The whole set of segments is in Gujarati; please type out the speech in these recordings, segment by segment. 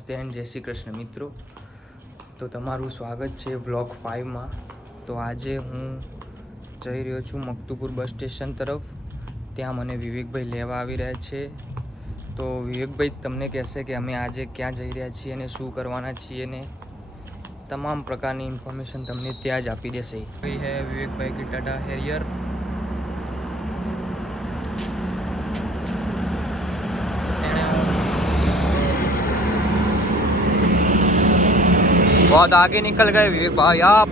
નમસ્તે એન્ડ જય શ્રી કૃષ્ણ મિત્રો. તો તમારું સ્વાગત છે વ્લોગ 5માં. તો આજે હું જઈ રહ્યો છું મકતુપુર બસ સ્ટેશન તરફ. ત્યાં મને વિવેકભાઈ લેવા આવી રહ્યા છે. તો વિવેકભાઈ તમને કહેશે કે અમે આજે ક્યાં જઈ રહ્યા છીએ અને શું કરવાના છીએ ને તમામ પ્રકારની ઇન્ફોર્મેશન તમને ત્યાં જ આપી દેશે. ભાઈ હે વિવેકભાઈ की टाटा हैरियर. बहुत आगे निकल गए विवेक भाई आप.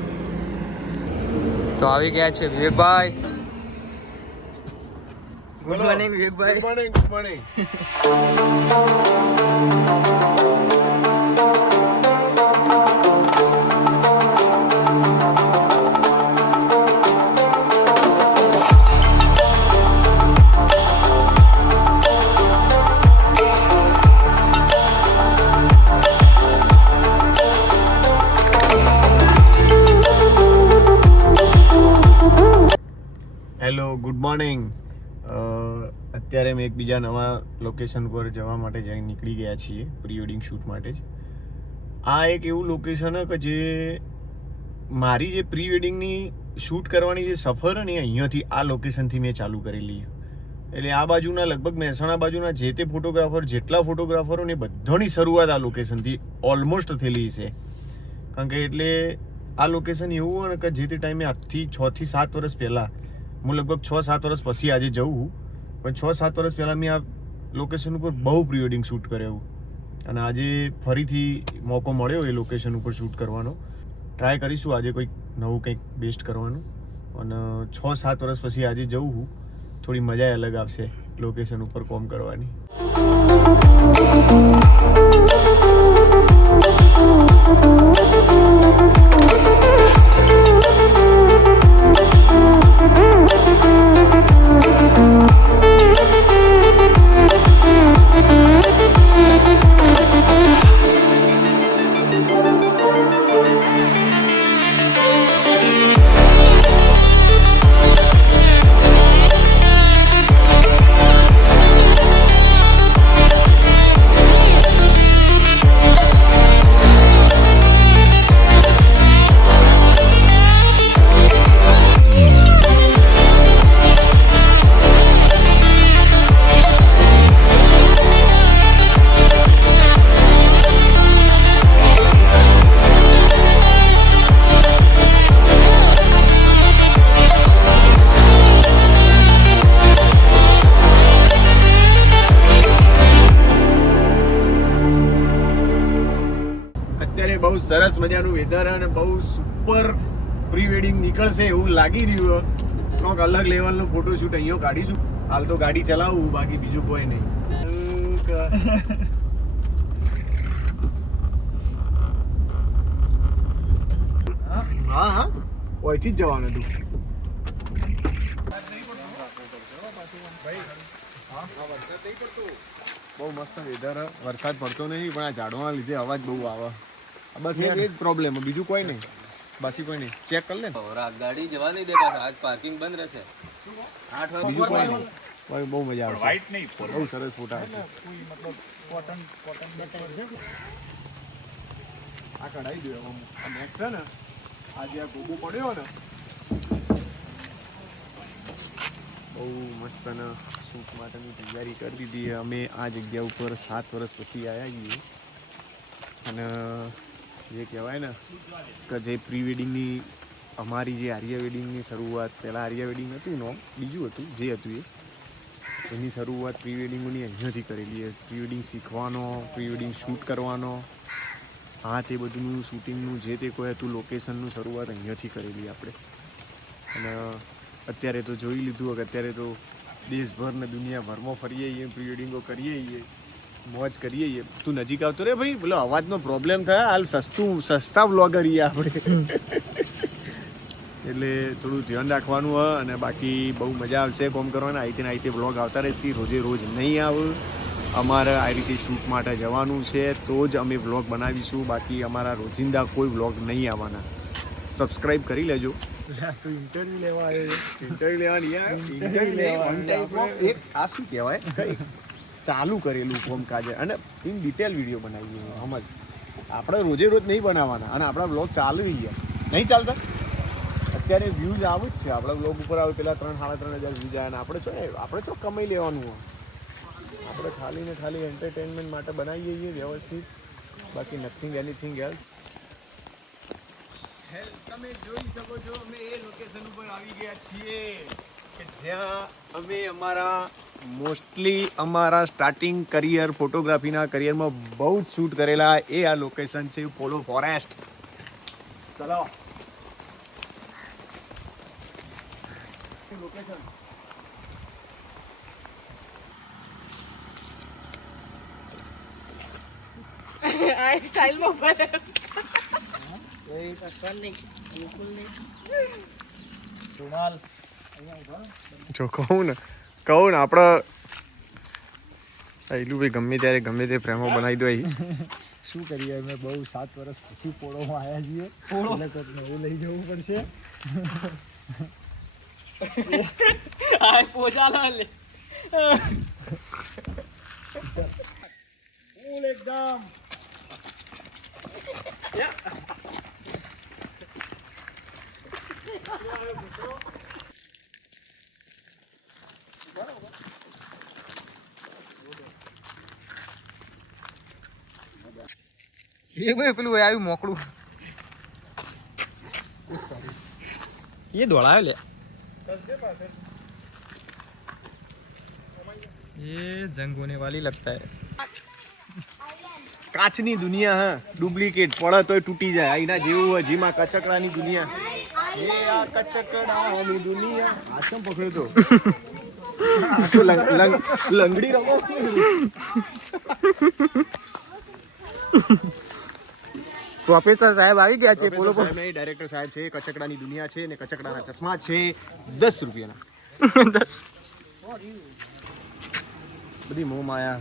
तो આવી ગયા છે Vivekbhai. Good morning Vivekbhai. Good morning. Hello, good morning. અત્યારે અમે એકબીજા નવા લોકેશન પર જવા માટે જઈ નીકળી ગયા છીએ પ્રી વેડિંગ શૂટ માટે જ. આ એક એવું લોકેશન કે જે મારી જે પ્રી વેડિંગની શૂટ કરવાની જે સફર ને અહીંયાથી આ લોકેશનથી મેં ચાલુ કરેલી. એટલે આ બાજુના લગભગ મહેસાણા બાજુના જે તે ફોટોગ્રાફર જેટલા ફોટોગ્રાફરો ને બધાની શરૂઆત આ લોકેશનથી ઓલમોસ્ટ થયેલી છે. કારણ કે એટલે આ લોકેશન એવું હોય ને કે જે તે ટાઈમે આજથી 6 થી 7 વર્ષ પહેલાં, હું લગભગ 6-7 વર્ષ પછી આજે જઉં, પણ 6-7 વર્ષ પહેલાં મેં આ લોકેશન ઉપર બહુ પ્રી વેડિંગ શૂટ કર્યું અને આજે ફરીથી મોકો મળ્યો એ લોકેશન ઉપર શૂટ કરવાનો. ટ્રાય કરીશું આજે કંઈક નવું કંઈક બેસ્ટ કરવાનું. અને 6-7 વર્ષ પછી આજે જઉં હું, થોડી મજા અલગ આવશે લોકેશન ઉપર કોમ કરવાની. બહુ સરસ મજાનું વેધર અને બહુ સુપર પ્રી વેડિંગ નીકળશે એવું લાગી રહ્યું. કોઈક અલગ લેવલનો ફોટોશૂટ અહીંયા કાઢીશું. હાલ તો ગાડી ચલાવવું, બાકી બીજું કોઈ નહીં. હા હા, ઓયથી જ જવાનું હતું. બહુ મસ્ત વેધર. વરસાદ પડતો નહીં પણ આ ઝાડવાના લીધે અવાજ બહુ આવે. બસ એ જ પ્રોબ્લેમ, બીજું કોઈ નહીં, બાકી કોઈ નહીં. ચેક કર લે. ગાડી જવા નહીં દે, આજ પાર્કિંગ બંધ રહેશે. 8 વાગે બીજું કોઈ નહીં. બહુ મજા આવશે. બહુ સરસ ફોટા આવશે. આ કઢાઈ દો. આ નેક્સ્ટ છે ને, આજે આ ગોબો પડ્યો ને, બહુ મસ્ત ને શૂટ માટેની તૈયારી કરી દીધી. અમે આ જગ્યા ઉપર 7 વર્ષ પછી આવ્યા છીએ. અને જે કહેવાય ને કે જે પ્રી વેડિંગની અમારી જે આર્ય વેડિંગની શરૂઆત, પહેલાં આર્ય વેડિંગ હતું નો, બીજું હતું જે હતું એની શરૂઆત પ્રી વેડિંગોની અહીંયાથી કરેલી છે. પ્રી વેડિંગ શીખવાનો, પ્રી વેડિંગ શૂટ કરવાનો, હા તે બધુંનું શૂટિંગનું જે તે કોઈ હતું લોકેશનનું શરૂઆત અહીંયાથી કરેલી આપણે. અને અત્યારે તો જોઈ લીધું કે અત્યારે તો દેશભર ને દુનિયાભરમાં ફરીએ છીએ, પ્રી વેડિંગો કરીએ છીએ, મોજ કરીએ. તું નજીક આવતો રે ભાઈ, બોલો અવાજનો પ્રોબ્લેમ થાય. હાલ સસ્તા વ્લોગર છીએ આપણે, એટલે થોડું ધ્યાન રાખવાનું હોય. અને બાકી બહુ મજા આવશે કોમ કરવાના. આઈતે વ્લોગ આવતા રહેશે, રોજે રોજ નહીં આવે. અમારે આ રીતે શૂટ માટે જવાનું છે તો જ અમે વ્લોગ બનાવીશું, બાકી અમારા રોજિંદા કોઈ વ્લોગ નહીં આવવાના. સબસ્ક્રાઈબ કરી લેજો. તું ઇન્ટરવ્યુ લેવા આવ્યો છે? ઇન્ટરવ્યુ લેવાની યાર, ઇન્ટરવ્યુ લેવા એક આ શું કહેવાય, ચાલુ કરેલું કામકાજ અને ઇન ડિટેલ વિડીયો બનાવીએ સમજ. આપણે રોજે રોજ નહીં બનાવવાના અને આપણા બ્લોગ ચાલવી ગયા નહીં ચાલતા. અત્યારે વ્યૂઝ આવે જ છે આપણા બ્લોગ ઉપર આવે પેલા 3,500 વ્યૂઝ આવે અને આપણે શું કમાઈ લેવાનું હોય. આપણે ખાલી ને ખાલી એન્ટરટેનમેન્ટ માટે બનાવીએ છીએ વ્યવસ્થિત, બાકી નથિંગ એનીથિંગ એલ્સ. તમે જોઈ શકો છો અમે એ લોકેશન ઉપર આવી ગયા છીએ કે જ્યાં અમે મોસ્ટલી અમારા સ્ટાર્ટિંગ કરિયર ફોટોગ્રાફીના કરિયરમાં બહુ જ શૂટ કરેલા એ આ લોકેશન છે પોલો ફોરેસ્ટ. ચલો લોકેશન જો કહું ને આપણે ભાઈ ગમે ત્યારે ગમે તે પ્રેમો બનાવી દો. શું કરીએ અમે બહુ 7 વર્ષ પછી પોળોમાં આવ્યા છીએ. પોળો નવું લઈ જવું પડશે. એકદમ એ ભાઈ પેલું આવ્યું મોકળું એ દોડાયો લે. ये जंग होने वाली लगता है. કાચની દુનિયા હા ડુપ્લિકેટ પડે તોય તૂટી જાય. આઈના જેવું હોય જીમાં કચકડાની દુનિયા. એ આ કચકડાની દુનિયા આસમ પકડ્યો તો લંગડી રમો. પ્રોફેસર સાહેબ આવી ગયા છે. પોલો ડાયરેક્ટર સાહેબ છે. કચકડાની દુનિયા છે ને કચકડાના ચશ્મા છે 10 રૂપિયાના. 10 બધી મોહ માયા.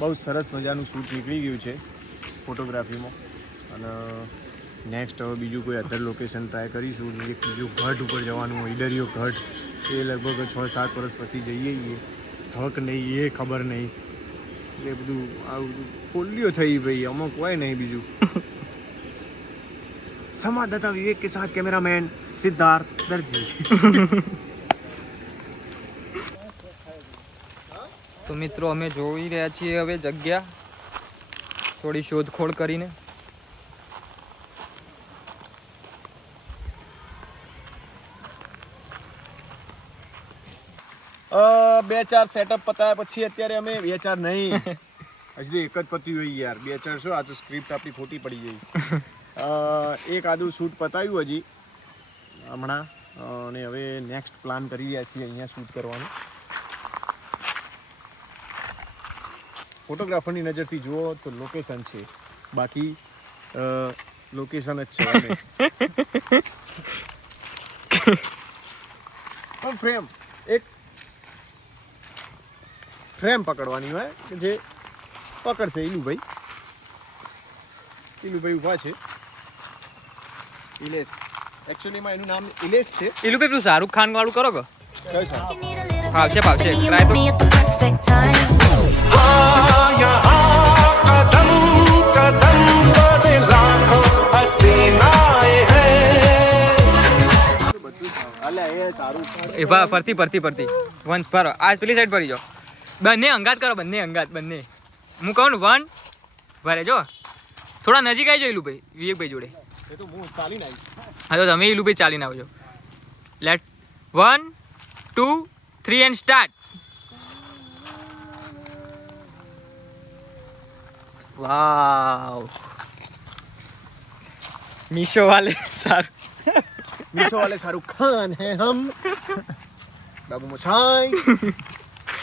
બહુ સરસ મજાનું શૂટ નીકળી ગયું છે ફોટોગ્રાફીમાં અને નેક્સ્ટ હવે બીજું કોઈ અધર લોકેશન ટ્રાય કરીશું. એક બીજું ઘાટ ઉપર જવાનું હોય ઈડરિયો ઘાટ. એ લગભગ 6-7 વર્ષ પછી જઈએ હક નહીં એ ખબર નહીં. એટલે બધું આવું પોલિયો થઈ ભાઈ અમુક હોય નહીં બીજું. संवाददाता विवेक के साथ कैमरामैन सिद्धार्थ दर्जी. તો મિત્રો અમે જોઈ રહ્યા છીએ હવે જગ્યા થોડી શોધખોળ કરીને. બે ચાર સેટઅપ પતાયા પછી અત્યારે અમે 2-4 નહીં હજી એક જ પત્યું હોય યાર. 2-4 શું આ તો સ્ક્રિપ્ટ આપણી ખોટી પડી ગઈ. એક આદું શૂટ પતાવ્યું હજી હમણાં અને હવે નેક્સ્ટ પ્લાન કરી રહ્યા છીએ અહીંયા શૂટ કરવાનું. ફોટોગ્રાફરની નજરથી જુઓ તો લોકેશન છે, બાકી લોકેશન જ છે. ફ્રેમ એક ફ્રેમ પકડવાની હોય કે જે પકડશે. ઈલુભાઈ ઊભા છે. ઇલેશ એકચ્યુઅલીમાં એનું નામ ઇલેશ છે. એલું પેલું શાહરુખ ખાન વાળું કરો કે ભાવશે ટ્રાય ફરતી વન ફરો. આ પેલી સાઈડ ફરી જાઓ. બંને અંગાત કરો. બંને હું કહું ને 1 ભરે જો થોડા નજીક આવી જાઓ ઈલુભાઈ વિવેકભાઈ જોડે. હા તો તમે ઈલુભાઈ ચાલીને આવજો. Let 1, 2, 3 and start. Wow Meesho वाले शाहरुख खान है हम બાબુ મસાઈ.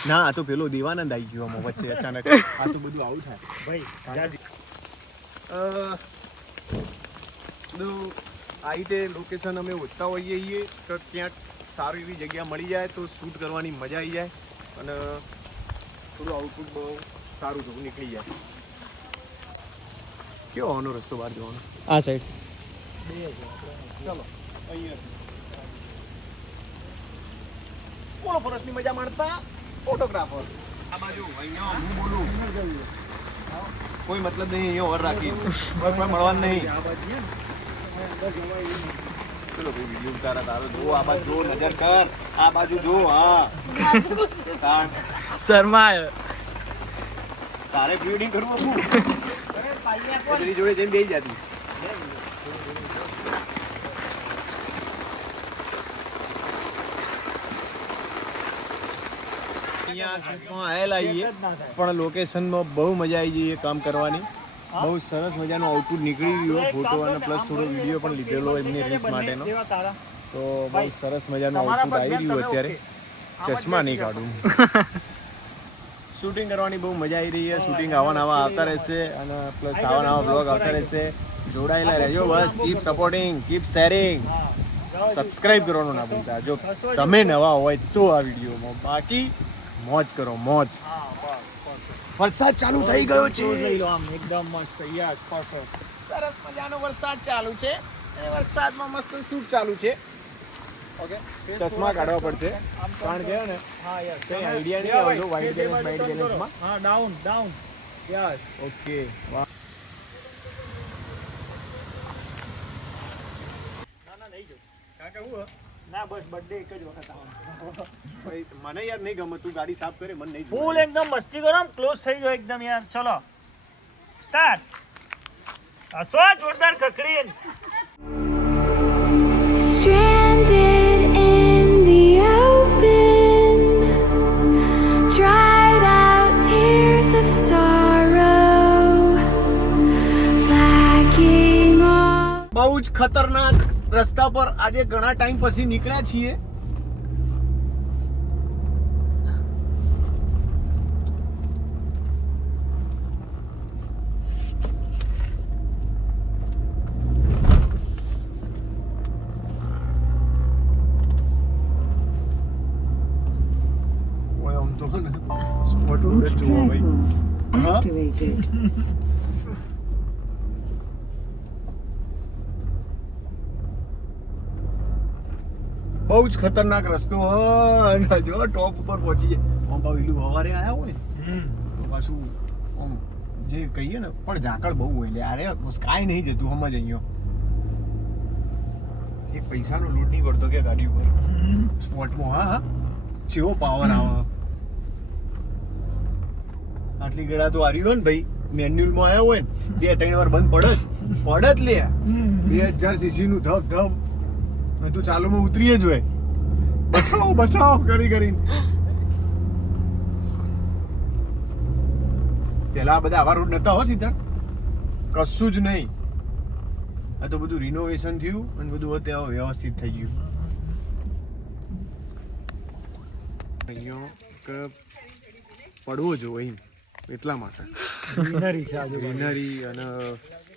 ના આ તો પેલો દેવાનંદ આવી ગયો આમાં વચ્ચે અચાનક. આ તો બધું આવું થાય ભાઈ. બધું આ રીતે લોકેશન અમે હોતા હોઈએ છીએ તો ક્યાંક સારી એવી જગ્યા મળી જાય તો શૂટ કરવાની મજા આવી જાય અને થોડું આઉટપુટ બહુ સારું થોડું નીકળી જાય. કેવો આવવાનો રસ્તો બહાર જવાનો? આ સાઈડ ચલો અહીંયા બોલો ફરસની મજા માણતા ફોટોગ્રાફર આ બાજુ અહીંયા હું બોલું કોઈ મતલબ નહીં અહીંયા ઓર રાખી કોઈ મળવાનું નહીં ચલો ભાઈ વિડીયો ઉતારા તારો જો આ બાજુ જો નજર કર આ બાજુ જો હા શર્માય તારે પ્રીવેડિંગ કરવું હતું તેરી જોડે જઈને બેસી જતી અહીંયા શૂટમાં આવેલા છીએ પણ લોકેશનમાં બહુ મજા આવી ગઈ કામ કરવાની બહુ સરસ મજાનો આઉટપુટ નીકળી ગયો ફોટો અને પ્લસ થોડો વિડીયો પણ લીધેલો એમની રીલ્સ માટેનો તો બહુ સરસ મજાનો આઉટપુટ આવી રહ્યું અત્યારે ચશ્મા નહીં કાઢું શૂટિંગ કરવાની બહુ મજા આવી રહી છે શૂટિંગ આવા નવા આવતા રહેશે અને પ્લસ આવા નવા બ્લોગ આવતા રહેશે જોડાયેલા રહેજો બસ keep supporting keep sharing subscribe કરવાનું ના ભૂલતા જો તમે નવા હોય તો આ વિડીયોમાં બાકી મોજ કરો મોજ વરસાદ ચાલુ થઈ ગયો છે એકદમ મસ્ત યસ પરફેક્ટ સરસ મજાનો વરસાદ ચાલુ છે એ વરસાદમાં મસ્ત શૂટ ચાલુ છે ઓકે ચશ્મા કાઢવા પડશે કારણ કે ને હા યસ કઈ આઈડિયા નહીં આવતો વાઇડ બેલેન્સમાં હા ડાઉન યસ ઓકે વાહ ના નહીં જો કાકા હું ના બસ બર્થડે એક જ વખત આવવાનો ભાઈ મને યાર નહીં ગમે તું ગાડી સાફ કરે મને નહીં ફૂલ એકદમ મસ્તી કરો આમ ક્લોઝ થઈ જાવ એકદમ યાર ચલો સ્ટાર્ટ હસો જોરદાર કકડીન Stranded in the open, dried out tears of sorrow, lacking all. બહુ જ ખતરનાક રસ્તા પર આજે ઘણા ટાઈમ પછી નીકળ્યા છીએ ઓય આમ તો ને સ્પોટ ઉડે જુઓ ભાઈ હા બહુ જ ખતરનાક રસ્તો અને જો ટોપ ઉપર પહોંચી જાય આમ પાછું હવારે આવ્યા હોય ને તો પાછું આમ જે કહીએ ને પણ ઝાકળ બહુ હોય એટલે અરે કાંઈ નહીં જતું સમજ અહીંયા એક પૈસાનો લૂંટ નહીં પડતો કે ગાડી ઉપર સ્પોટમાં હા હા જેવો પાવર આવે આટલી ગળા તો હારી હોય ને ભાઈ મેન્યુઅલમાં આવ્યા હોય ને 2-3 વાર બંધ પડે જ લે 2000 cc નું ધબ ધબ તું ચાલુમાં ઉતરીએ જ હોય બચાવો કરીને પેલા બધા આવા રોડ નતા હો સીધા કશું જ નહીં આ તો બધું રિનોવેશન થયું અને બધું અત્યારે વ્યવસ્થિત થઈ ગયું અહીંયા પડવો જો અહીં એટલા માટે ગ્રીનરી છે આજુ ગ્રીનરી અને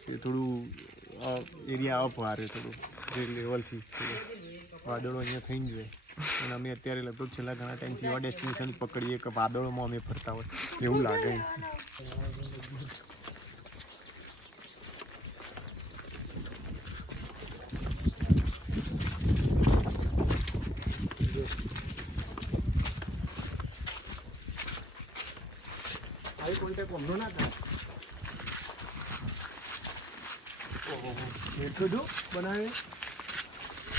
એ થોડું એરિયા અપ હારે થોડું જે લેવલથી વાદળો અહીંયા થઈ જ જાય અને અમે અત્યારે લગભગ છેલ્લા ઘણા ટાઈમથી એવા ડેસ્ટિનેશન પકડીએ કે વાદળોમાં અમે ફરતા હોય એવું લાગે આવી કોન્ટેક્ટ અમનો ના કરે એટલું જો બનાવે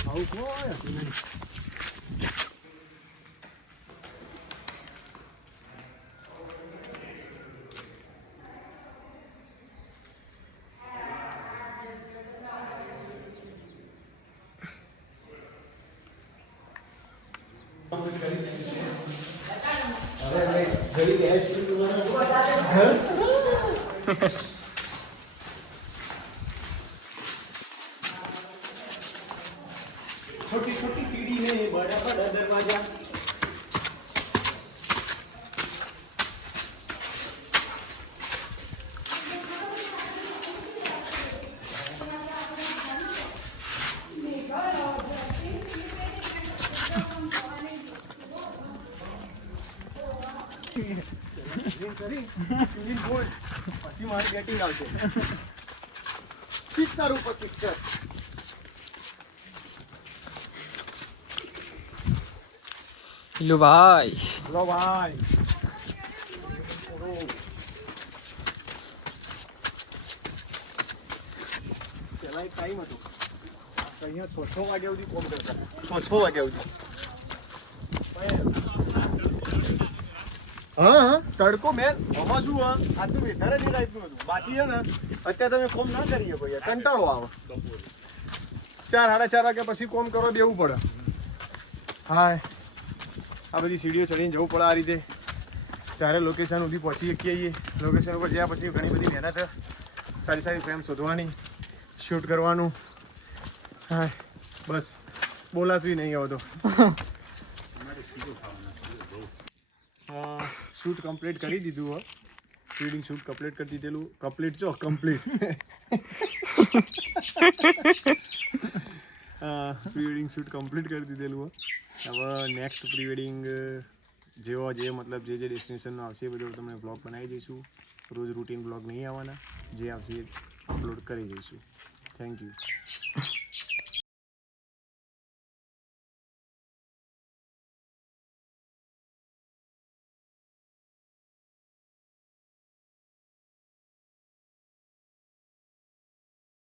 આવું કોઈ હતું નહીં छोटी छोटी सीढ़ी है बड़ा बड़ा दरवाजा પછી મારી બેટિંગ આવશે સિક્સર ઉપર સિક્સર હિલુભાઈ હલો ભાઈ. પેલા એક ટાઈમ હતો અહીંયા 6 વાગ્યા સુધી કોમ કરતા 6 વાગ્યા સુધી. હા તડકો મેન આમાં શું હા આ તો વેધર જ એ ટાઈપનું હતું. બાકી છે ને અત્યારે તમે કોમ ના કરી શકો યાર, કંટાળો આવે. 4 સાડા 4 વાગ્યા પછી કોમ કરો દેવું પડે. હા આ બધી સીડીઓ ચડીને જવું પડે આ રીતે, ત્યારે લોકેશન સુધી પહોંચી શકીએ. લોકેશન ઉપર જ્યાં પછી ઘણી બધી મહેનત, સારી સારી ફ્રેમ શોધવાની, શૂટ કરવાનું. હા બસ બોલાતું નહીં હવે તો. શૂટ કમ્પ્લીટ કરી દીધું હો, પ્રીડિંગ શૂટ કમ્પ્લીટ કરી દીધેલું. કમ્પ્લીટ જો complete pre wedding shoot complete કરી દીધેલું હો. હવે નેક્સ્ટ પ્રી વેડિંગ જે મતલબ જે ડેસ્ટિનેશનનો આવશે એ બધું તમને બ્લોગ બનાવી દઈશું. રોજ રૂટીન બ્લોગ નહીં આવવાના, જે આવશે એ અપલોડ કરી દઈશું. Thank you.